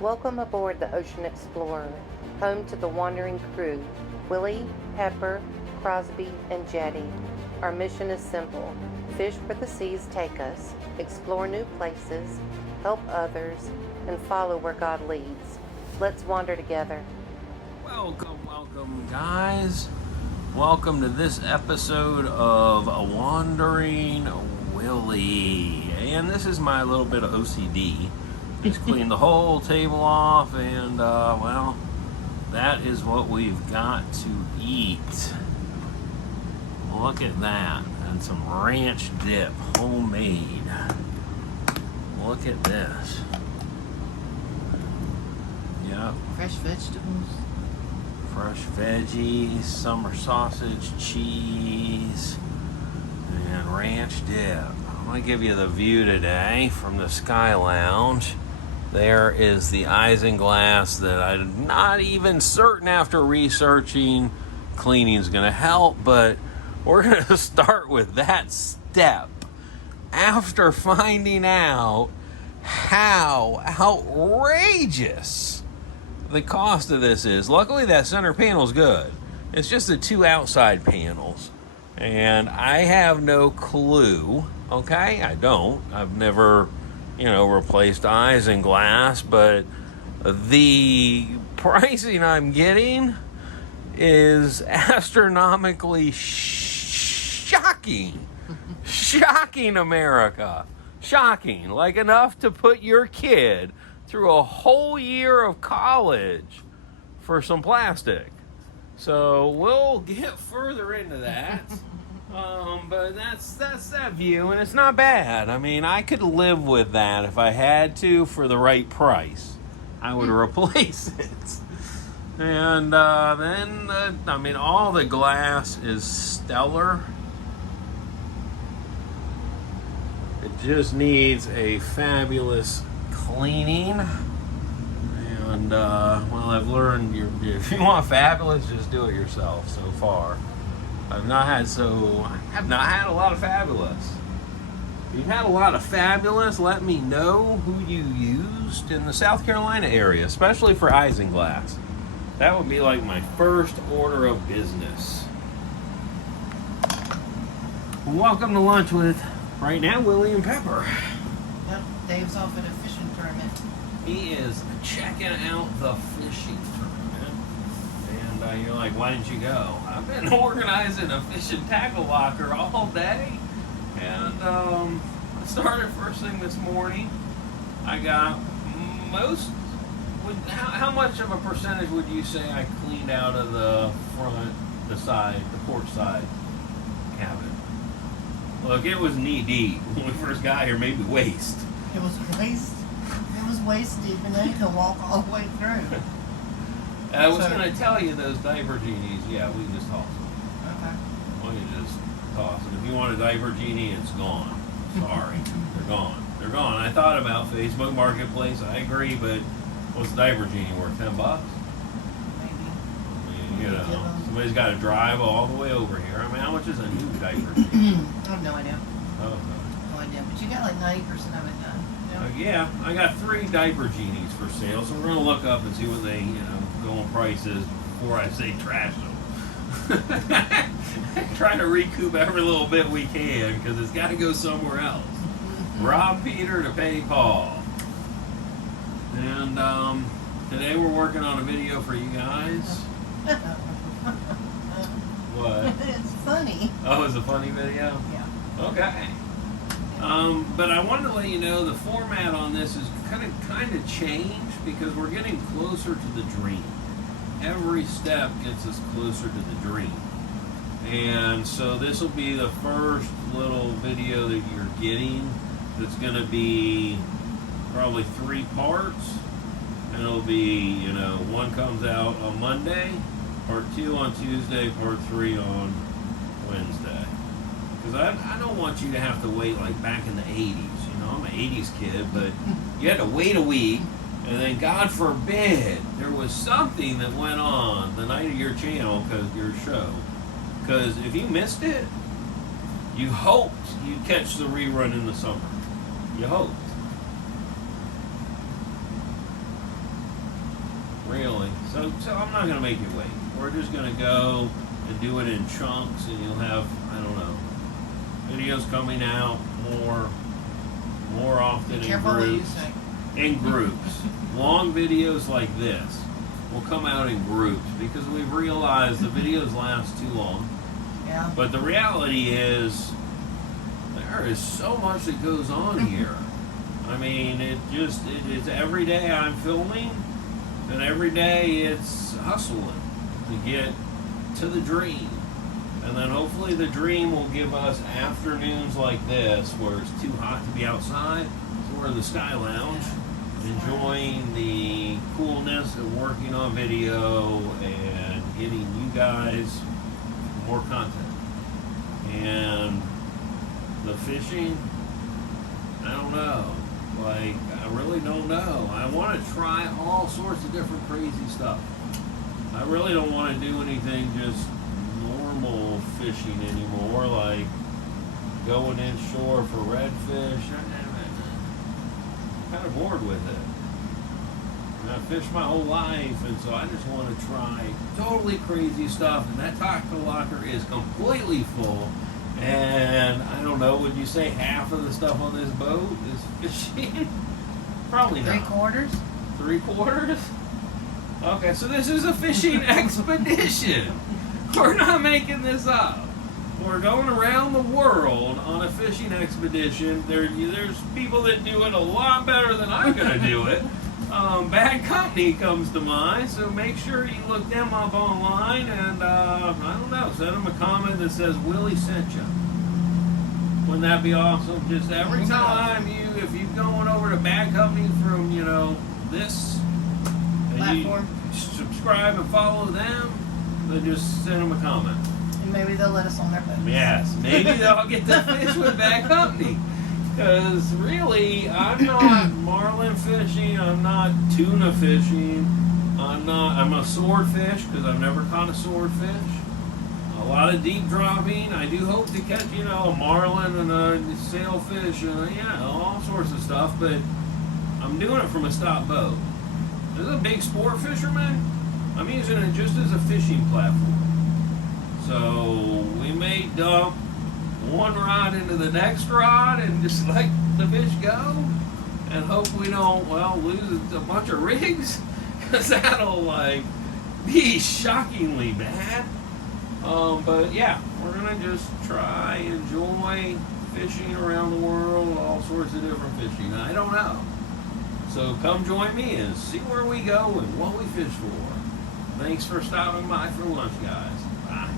Welcome aboard the Ocean Explorer, home to the wandering crew, Willie, Pepper, Crosby, and Jettie. Our mission is simple: fish where the seas take us, explore new places, help others, and follow where God leads. Let's wander together. Welcome, guys. Welcome to this episode of Wandering Willy. And this is my little bit of OCD. Just cleaned the whole table off, and well, that is what we've got to eat. Look at that. And some ranch dip, homemade. Look at this. Yep. Fresh vegetables. Fresh veggies, summer sausage, cheese, and ranch dip. I'm going to give you the view today from the Sky Lounge. There is the isinglass that I'm not even certain after researching cleaning is going to help, but we're going to start with that step after finding out how outrageous the cost of this is. Luckily, that center panel's good. It's just the two outside panels. And I have no clue, okay? I don't. I've never, replaced isinglass, but the pricing I'm getting is astronomically shocking. Shocking, America. Shocking. Like enough to put your kid through a whole year of college for some plastic. So we'll get further into that. But that's that view, and it's not bad. I mean, I could live with that if I had to for the right price. I would replace it. And then, all the glass is stellar. It just needs a fabulous cleaning. And, I've learned if you want fabulous, just do it yourself so far. I've not had a lot of fabulous. If you've had a lot of fabulous, let me know who you used in the South Carolina area, especially for isinglass. That would be like my first order of business. Welcome to lunch with, right now, Willie and Pepper. Yep, Dave's off at a fishing tournament. He is checking out the fishing tournament. And you're like, why didn't you go? I've been organizing a fishing tackle locker all day. And I started first thing this morning. I got how much of a percentage would you say I cleaned out of the front, the side, the porch side cabin? Look, it was knee deep when we first got here, maybe waist. It was waist deep, and then you can walk all the way through. I was going to tell you those diaper genies. Yeah, we can just toss them. Okay. We can just toss them. If you want a diaper genie, it's gone. Sorry, they're gone. They're gone. I thought about Facebook Marketplace. I agree, but what's the diaper genie worth? $10? Maybe. I mean, somebody's got to drive all the way over here. I mean, how much is a new diaper genie? I have no idea. Oh, No idea. But you got like 90% of it done. yeah, I got 3 diaper genies for sale, so we're going to look up and see what they, go on prices before I say trash them. Trying to recoup every little bit we can, because it's got to go somewhere else. Rob Peter to pay Paul. And today we're working on a video for you guys. What? It's funny. Oh, it's a funny video? Yeah. Okay. But I wanted to let you know the format on this is kind of changed because we're getting closer to the dream. Every step gets us closer to the dream. And so this will be the first little video that you're getting that's going to be probably 3 parts. And it'll be, one comes out on Monday, part 2 on Tuesday, part 3 on Wednesday. Because I don't want you to have to wait like back in the 80s. I'm an 80s kid, but you had to wait a week, and then God forbid there was something that went on the night of your channel, your show. Because if you missed it, you hoped you'd catch the rerun in the summer. You hoped. really. So I'm not gonna make you wait. We're just gonna go and do it in chunks, and you'll have, I don't know, videos coming out more often in Careful what you groups. say. In groups. Long videos like this will come out in groups because we've realized the videos last too long. Yeah. But the reality is, there is so much that goes on here. I mean, it's every day I'm filming, and every day it's hustling to get to the dream. And then hopefully the dream will give us afternoons like this where it's too hot to be outside. So we're in the Sky Lounge, enjoying the coolness of working on video and getting you guys more content. And the fishing, I don't know. Like, I really don't know. I want to try all sorts of different crazy stuff. I really don't want to do anything just normal fishing anymore, like going inshore for redfish. I'm kind of bored with it. I've fished my whole life, and so I just want to try totally crazy stuff. And that tackle locker is completely full. And I don't know, would you say half of the stuff on this boat is fishing? Probably not. 3/4? 3/4? Okay, so this is a fishing expedition. We're not making this up. We're going around the world on a fishing expedition. There's people that do it a lot better than I'm going to do it. Bad Company comes to mind, so make sure you look them up online and, I don't know, send them a comment that says Willie sent you. Wouldn't that be awesome? Just every time if you're going over to Bad Company from, this, and Platform. you subscribe and follow them, then just send them a comment. And maybe they'll let us on their boat. Yes, maybe they'll get to fish with Bad Company. Because really, I'm not marlin fishing, I'm not tuna fishing, I'm a swordfish because I've never caught a swordfish. A lot of deep dropping. I do hope to catch, a marlin and a sailfish and all sorts of stuff, but I'm doing it from a stop boat. This is a big sport fisherman. I'm using it just as a fishing platform. So we may dump one rod into the next rod and just let the fish go and hope we don't, lose a bunch of rigs because that'll be shockingly bad. But yeah, we're gonna just try, enjoy fishing around the world, all sorts of different fishing. I don't know. So come join me and see where we go and what we fish for. Thanks for stopping by for lunch, guys. Bye.